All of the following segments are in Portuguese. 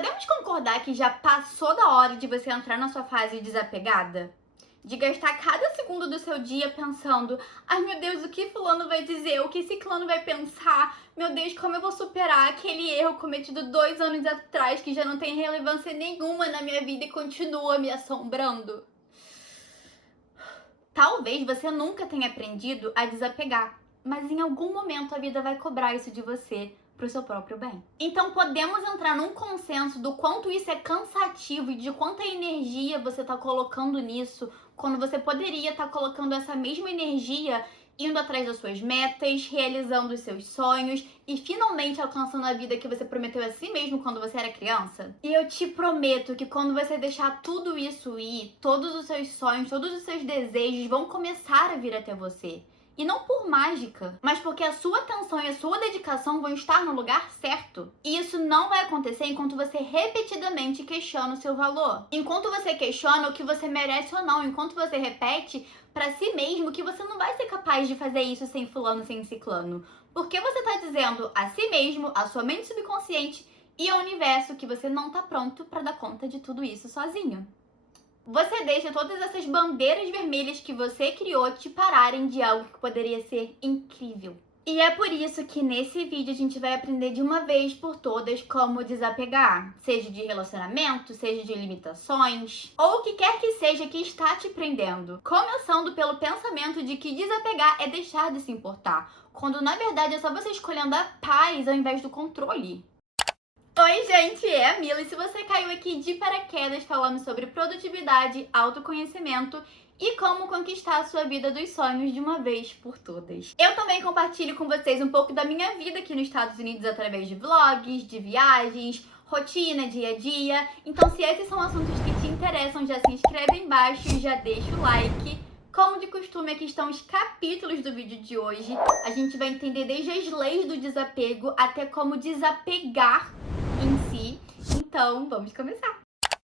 Podemos concordar que já passou da hora de você entrar na sua fase desapegada? De gastar cada segundo do seu dia pensando: ai meu Deus, o que fulano vai dizer? O que ciclano vai pensar? Meu Deus, como eu vou superar aquele erro cometido 2 anos atrás que já não tem relevância nenhuma na minha vida e continua me assombrando? Talvez você nunca tenha aprendido a desapegar, mas em algum momento a vida vai cobrar isso de você pro seu próprio bem. Então podemos entrar num consenso do quanto isso é cansativo e de quanta energia você tá colocando nisso, quando você poderia estar colocando essa mesma energia indo atrás das suas metas, realizando os seus sonhos e finalmente alcançando a vida que você prometeu a si mesmo quando você era criança. E eu te prometo que quando você deixar tudo isso ir, todos os seus sonhos, todos os seus desejos vão começar a vir até você. E não por mágica, mas porque a sua atenção e a sua dedicação vão estar no lugar certo. E isso não vai acontecer enquanto você repetidamente questiona o seu valor. Enquanto você questiona o que você merece ou não. Enquanto você repete pra si mesmo que você não vai ser capaz de fazer isso sem fulano, sem ciclano. Porque você tá dizendo a si mesmo, a sua mente subconsciente e ao universo que você não tá pronto pra dar conta de tudo isso sozinho. Você deixa todas essas bandeiras vermelhas que você criou te pararem de algo que poderia ser incrível. E é por isso que nesse vídeo a gente vai aprender de uma vez por todas como desapegar, seja de relacionamento, seja de limitações, ou o que quer que seja que está te prendendo. Começando pelo pensamento de que desapegar é deixar de se importar, quando na verdade é só você escolhendo a paz ao invés do controle. Oi gente, é a Mila e se você caiu aqui de paraquedas falando sobre produtividade, autoconhecimento e como conquistar a sua vida dos sonhos de uma vez por todas. Eu também compartilho com vocês um pouco da minha vida aqui nos Estados Unidos através de vlogs, de viagens, rotina, dia a dia. Então se esses são assuntos que te interessam, já se inscreve aí embaixo e já deixa o like. Como de costume, aqui estão os capítulos do vídeo de hoje. A gente vai entender desde as leis do desapego até como desapegar em si. Então, vamos começar.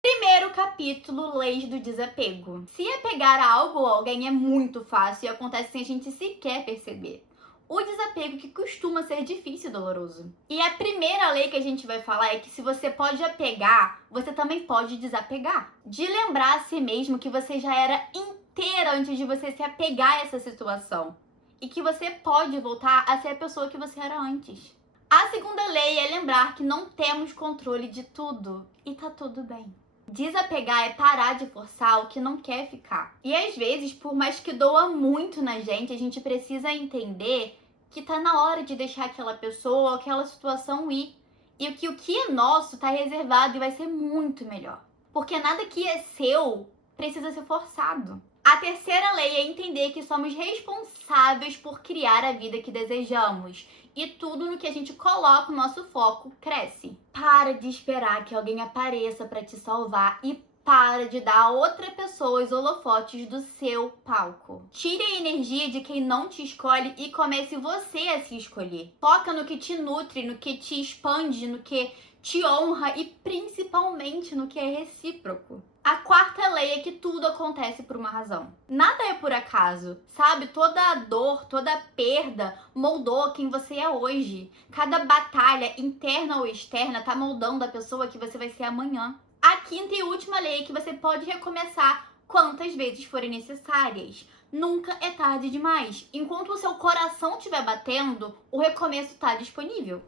Primeiro capítulo, leis do desapego. Se apegar a algo ou alguém é muito fácil e acontece sem a gente sequer perceber. O desapego que costuma ser difícil e doloroso. E a primeira lei que a gente vai falar é que se você pode apegar, você também pode desapegar. De lembrar a si mesmo que você já era inteira antes de você se apegar a essa situação. E que você pode voltar a ser a pessoa que você era antes. A segunda lei é lembrar que não temos controle de tudo e tá tudo bem. Desapegar é parar de forçar o que não quer ficar. E às vezes, por mais que doa muito na gente, a gente precisa entender que tá na hora de deixar aquela pessoa ou aquela situação ir. E que o que é nosso tá reservado e vai ser muito melhor. Porque nada que é seu precisa ser forçado. A terceira lei é entender que somos responsáveis por criar a vida que desejamos. E tudo no que a gente coloca o nosso foco cresce. Para de esperar que alguém apareça para te salvar e para de dar a outra pessoa os holofotes do seu palco. Tire a energia de quem não te escolhe e comece você a se escolher. Foca no que te nutre, no que te expande, no que te honra e principalmente no que é recíproco. A quarta lei é que tudo acontece por uma razão. Nada é por acaso, sabe? Toda a dor, toda a perda moldou quem você é hoje. Cada batalha, interna ou externa, tá moldando a pessoa que você vai ser amanhã. A quinta e última lei é que você pode recomeçar quantas vezes forem necessárias. Nunca é tarde demais. Enquanto o seu coração estiver batendo, o recomeço está disponível.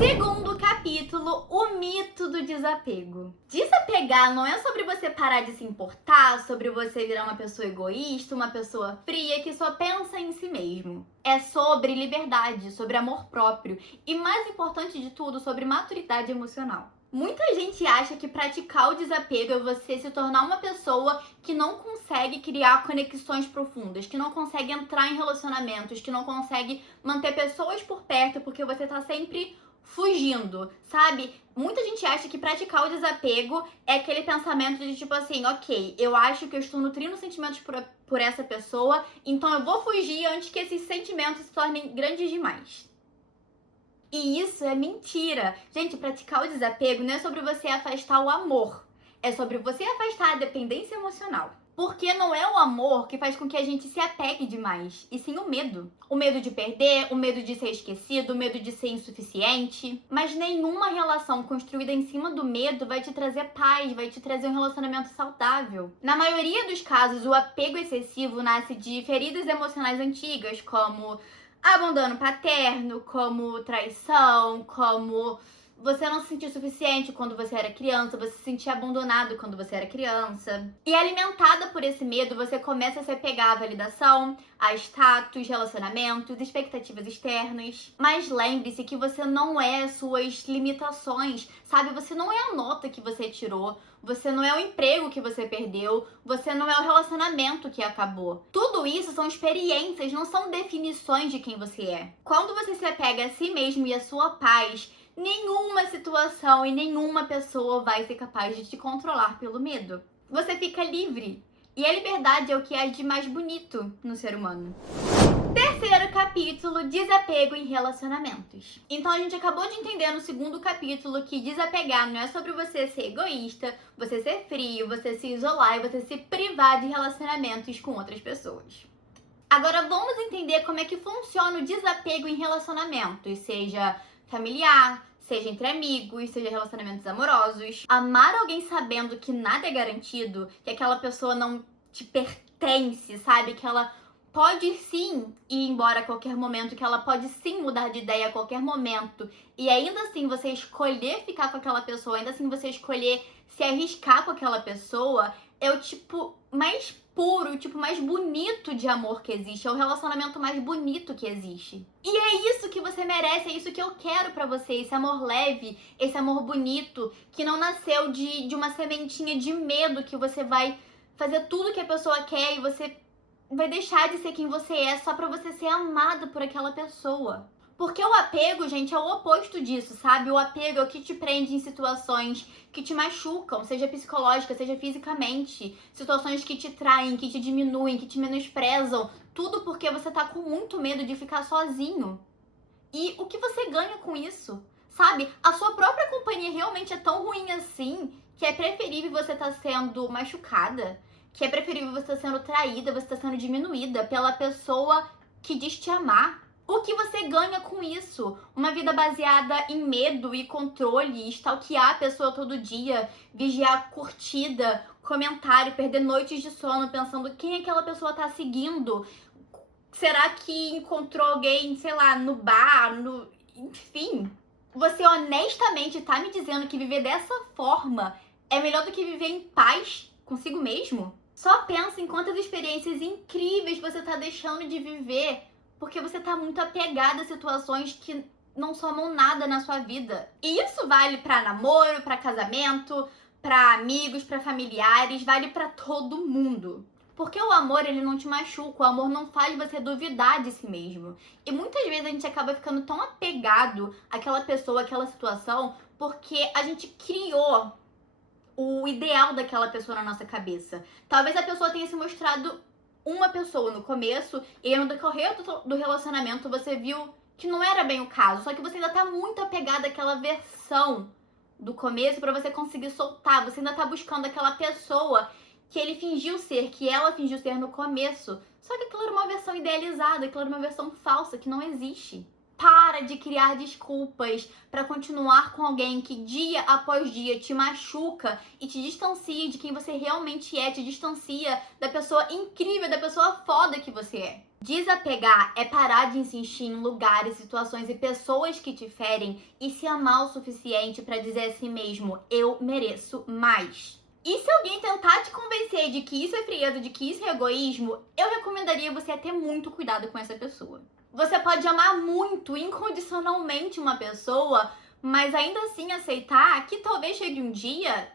Segundo capítulo, o mito do desapego. Desapegar não é sobre você parar de se importar, sobre você virar uma pessoa egoísta, uma pessoa fria que só pensa em si mesmo. É sobre liberdade, sobre amor próprio e, mais importante de tudo, sobre maturidade emocional. Muita gente acha que praticar o desapego é você se tornar uma pessoa que não consegue criar conexões profundas, que não consegue entrar em relacionamentos, que não consegue manter pessoas por perto porque você tá sempre fugindo, sabe? Muita gente acha que praticar o desapego é aquele pensamento de tipo assim, ok, eu acho que eu estou nutrindo sentimentos por essa pessoa, então eu vou fugir antes que esses sentimentos se tornem grandes demais. E isso é mentira. Gente, praticar o desapego não é sobre você afastar o amor. É sobre você afastar a dependência emocional. Porque não é o amor que faz com que a gente se apegue demais, e sim o medo. O medo de perder, o medo de ser esquecido, o medo de ser insuficiente. Mas nenhuma relação construída em cima do medo vai te trazer paz, vai te trazer um relacionamento saudável. Na maioria dos casos, o apego excessivo nasce de feridas emocionais antigas, como abandono paterno, como traição, como você não se sentiu suficiente quando você era criança, você se sentia abandonado quando você era criança. E alimentada por esse medo, você começa a se apegar à validação, a status, relacionamentos, expectativas externas. Mas lembre-se que você não é as suas limitações, sabe? Você não é a nota que você tirou, você não é o emprego que você perdeu, você não é o relacionamento que acabou. Tudo isso são experiências, não são definições de quem você é. Quando você se apega a si mesmo e à sua paz, nenhuma situação e nenhuma pessoa vai ser capaz de te controlar pelo medo. Você fica livre. E a liberdade é o que há de mais bonito no ser humano. Terceiro capítulo, desapego em relacionamentos. Então a gente acabou de entender no segundo capítulo que desapegar não é sobre você ser egoísta, você ser frio, você se isolar e você se privar de relacionamentos com outras pessoas. Agora vamos entender como é que funciona o desapego em relacionamentos, seja familiar, seja entre amigos, seja relacionamentos amorosos. Amar alguém sabendo que nada é garantido, que aquela pessoa não te pertence, sabe? Que ela pode sim ir embora a qualquer momento, que ela pode sim mudar de ideia a qualquer momento. E ainda assim você escolher ficar com aquela pessoa, ainda assim você escolher se arriscar com aquela pessoa, é o tipo mais puro, o tipo mais bonito de amor que existe, é o relacionamento mais bonito que existe. E é isso que você merece, é isso que eu quero pra você, esse amor leve, esse amor bonito, que não nasceu de uma sementinha de medo que você vai fazer tudo que a pessoa quer e você vai deixar de ser quem você é só pra você ser amado por aquela pessoa. Porque o apego, gente, é o oposto disso, sabe? O apego é o que te prende em situações que te machucam, seja psicológica, seja fisicamente. Situações que te traem, que te diminuem, que te menosprezam. Tudo porque você tá com muito medo de ficar sozinho. E o que você ganha com isso? Sabe? A sua própria companhia realmente é tão ruim assim que é preferível você estar sendo machucada, que é preferível você estar sendo traída, você estar sendo diminuída pela pessoa que diz te amar. O que você ganha com isso? Uma vida baseada em medo e controle, stalkear a pessoa todo dia, vigiar curtida, comentário, perder noites de sono pensando quem aquela pessoa tá seguindo. Será que encontrou alguém, sei lá, no bar, enfim. Você honestamente tá me dizendo que viver dessa forma é melhor do que viver em paz consigo mesmo? Só pensa em quantas experiências incríveis você tá deixando de viver porque você tá muito apegada a situações que não somam nada na sua vida. E isso vale pra namoro, pra casamento, pra amigos, pra familiares, vale pra todo mundo. Porque o amor, ele não te machuca, o amor não faz você duvidar de si mesmo. E muitas vezes a gente acaba ficando tão apegado àquela pessoa, àquela situação, porque a gente criou o ideal daquela pessoa na nossa cabeça. Talvez a pessoa tenha se mostrado uma pessoa no começo e no decorrer do relacionamento você viu que não era bem o caso, só que você ainda tá muito apegada àquela versão do começo pra você conseguir soltar, você ainda tá buscando aquela pessoa que ele fingiu ser, que ela fingiu ser no começo, só que aquilo era uma versão idealizada, aquilo era uma versão falsa que não existe. Para de criar desculpas para continuar com alguém que dia após dia te machuca e te distancia de quem você realmente é, te distancia da pessoa incrível, da pessoa foda que você é. Desapegar é parar de insistir em lugares, situações e pessoas que te ferem e se amar o suficiente para dizer a si mesmo, eu mereço mais. E se alguém tentar te convencer de que isso é frieza, de que isso é egoísmo, eu recomendaria você ter muito cuidado com essa pessoa. Você pode amar muito, incondicionalmente uma pessoa, mas ainda assim aceitar que talvez chegue um dia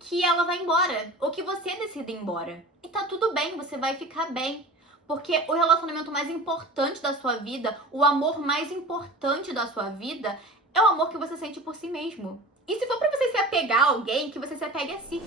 que ela vai embora, ou que você decida ir embora. E tá tudo bem, você vai ficar bem. Porque o relacionamento mais importante da sua vida, o amor mais importante da sua vida, é o amor que você sente por si mesmo. E se for pra você se apegar a alguém, que você se apegue a si.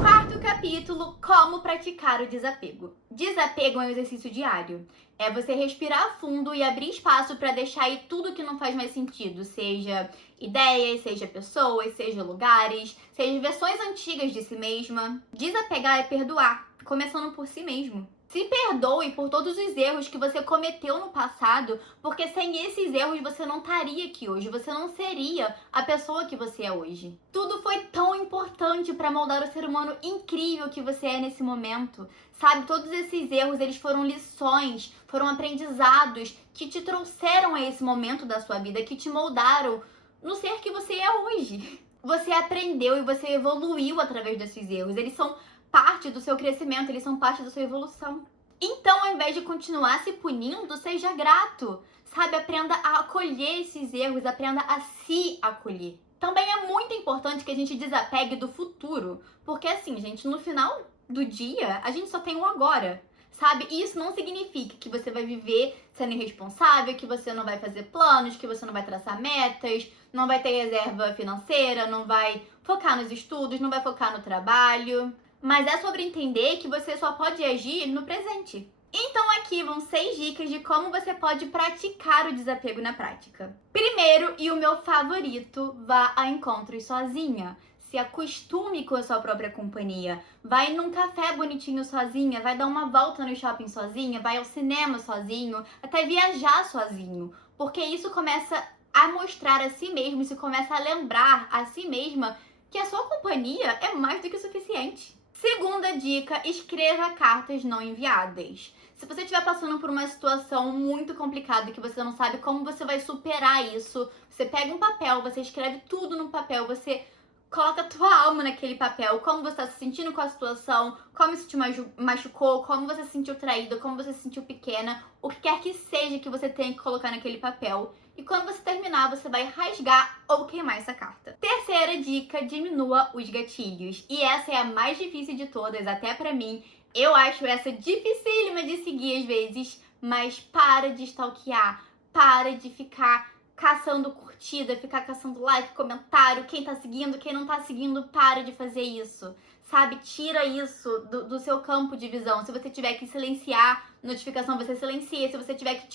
Quarto capítulo, como praticar o desapego. Desapego é um exercício diário. É você respirar fundo e abrir espaço para deixar ir tudo que não faz mais sentido, seja ideias, seja pessoas, seja lugares, seja versões antigas de si mesma. Desapegar é perdoar, começando por si mesmo. Se perdoe por todos os erros que você cometeu no passado, porque sem esses erros você não estaria aqui hoje, você não seria a pessoa que você é hoje. Tudo foi tão importante para moldar o ser humano incrível que você é nesse momento. Sabe, todos esses erros, eles foram lições, foram aprendizados que te trouxeram a esse momento da sua vida, que te moldaram no ser que você é hoje. Você aprendeu e você evoluiu através desses erros. Eles são parte do seu crescimento, eles são parte da sua evolução. Então, ao invés de continuar se punindo, seja grato. Sabe, aprenda a acolher esses erros, aprenda a se acolher. Também é muito importante que a gente desapegue do futuro, porque assim, gente, no final do dia, a gente só tem o agora, sabe? E isso não significa que você vai viver sendo irresponsável, que você não vai fazer planos, que você não vai traçar metas, não vai ter reserva financeira, não vai focar nos estudos, não vai focar no trabalho. Mas é sobre entender que você só pode agir no presente. Então aqui vão 6 dicas de como você pode praticar o desapego na prática. Primeiro, e o meu favorito, vá a encontros sozinha. Se acostume com a sua própria companhia. Vai num café bonitinho sozinha, vai dar uma volta no shopping sozinha, vai ao cinema sozinho, até viajar sozinho. Porque isso começa a mostrar a si mesmo, isso começa a lembrar a si mesma que a sua companhia é mais do que o suficiente. Segunda dica, escreva cartas não enviadas. Se você estiver passando por uma situação muito complicada que você não sabe como você vai superar isso, você pega um papel, você escreve tudo no papel, você coloca a tua alma naquele papel, como você está se sentindo com a situação, como isso te machucou, como você se sentiu traída, como você se sentiu pequena, o que quer que seja que você tenha que colocar naquele papel. E quando você terminar, você vai rasgar ou queimar essa carta. Terceira dica, diminua os gatilhos. E essa é a mais difícil de todas, até pra mim. Eu acho essa dificílima de seguir às vezes, mas para de stalkear, para de ficar caçando curtida, ficar caçando like, comentário, quem tá seguindo, quem não tá seguindo, para de fazer isso. Sabe, tira isso do seu campo de visão. Se você tiver que silenciar notificação, você silencia. Se você tiver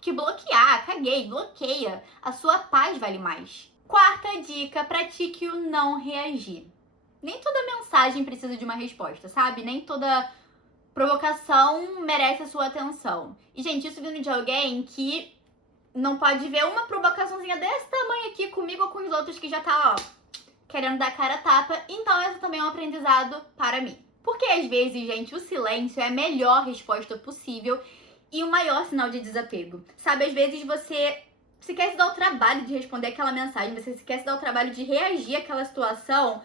que bloquear, caguei, bloqueia. A sua paz vale mais. Quarta dica, pratique o não reagir. Nem toda mensagem precisa de uma resposta, sabe? Nem toda provocação merece a sua atenção. E, gente, isso vindo de alguém que não pode ver uma provocaçãozinha desse tamanho aqui comigo ou com os outros que já tá, ó, querendo dar cara a tapa. Então, esse também é um aprendizado para mim. Porque, às vezes, gente, o silêncio é a melhor resposta possível e o maior sinal de desapego. Sabe, às vezes você quer se dar o trabalho de responder aquela mensagem, você quer se dar o trabalho de reagir àquela situação,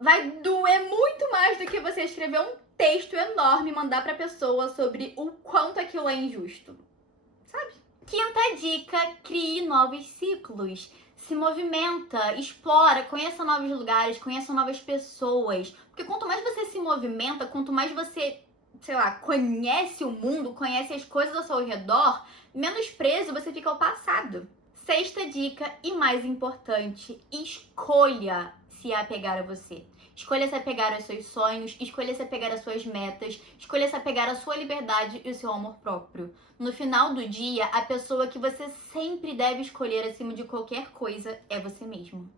vai doer muito mais do que você escrever um texto enorme e mandar pra pessoa sobre o quanto aquilo é injusto, sabe? Quinta dica, crie novos ciclos. Se movimenta, explora, conheça novos lugares, conheça novas pessoas. Porque quanto mais você se movimenta, quanto mais você, sei lá, conhece o mundo, conhece as coisas ao seu redor, menos preso você fica ao passado. Sexta dica e mais importante, escolha se apegar a você. Escolha se apegar aos seus sonhos, escolha se apegar às suas metas, escolha se apegar à sua liberdade e ao seu amor próprio. No final do dia, a pessoa que você sempre deve escolher acima de qualquer coisa é você mesmo.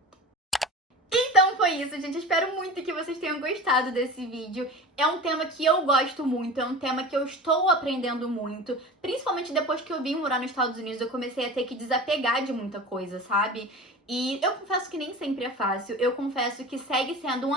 Então foi isso, gente. Espero muito que vocês tenham gostado desse vídeo. É um tema que eu gosto muito, é um tema que eu estou aprendendo muito. Principalmente depois que eu vim morar nos Estados Unidos, eu comecei a ter que desapegar de muita coisa, sabe? E eu confesso que nem sempre é fácil. Eu confesso que segue sendo um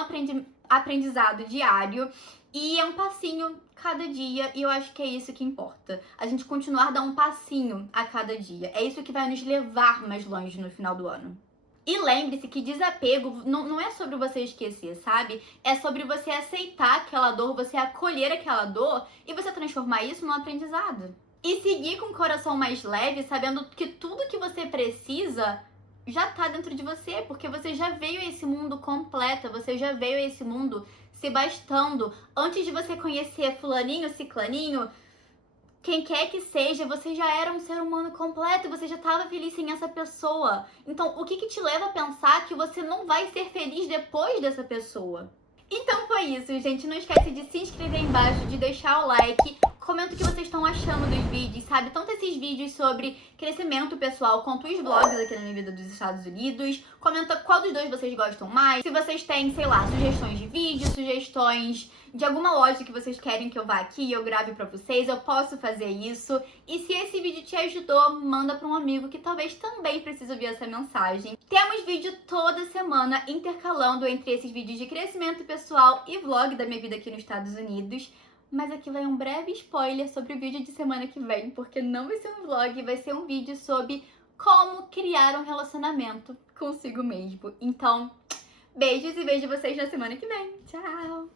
aprendizado diário. E é um passinho cada dia, e eu acho que é isso que importa. A gente continuar a dar um passinho a cada dia. É isso que vai nos levar mais longe no final do ano. E lembre-se que desapego não é sobre você esquecer, sabe? É sobre você aceitar aquela dor, você acolher aquela dor e você transformar isso num aprendizado. E seguir com o coração mais leve, sabendo que tudo que você precisa já tá dentro de você, porque você já veio a esse mundo completa, você já veio a esse mundo se bastando. Antes de você conhecer fulaninho, ciclaninho, quem quer que seja, você já era um ser humano completo e você já estava feliz sem essa pessoa. Então, o que te leva a pensar que você não vai ser feliz depois dessa pessoa? Então foi isso, gente. Não esquece de se inscrever aí embaixo, de deixar o like, Comenta o que vocês estão achando dos vídeos, sabe? Tanto esses vídeos sobre crescimento pessoal quanto os vlogs aqui na minha vida dos Estados Unidos. Comenta qual dos dois vocês gostam mais. Se vocês têm, sei lá, sugestões de vídeo, sugestões de alguma loja que vocês querem que eu vá aqui e eu grave pra vocês, eu posso fazer isso. E se esse vídeo te ajudou, manda pra um amigo que talvez também precise ouvir essa mensagem. Temos vídeo toda semana intercalando entre esses vídeos de crescimento pessoal e vlog da minha vida aqui nos Estados Unidos. Mas aqui vai um breve spoiler sobre o vídeo de semana que vem, porque não vai ser um vlog, vai ser um vídeo sobre como criar um relacionamento consigo mesmo. Então, beijos e vejo vocês na semana que vem. Tchau!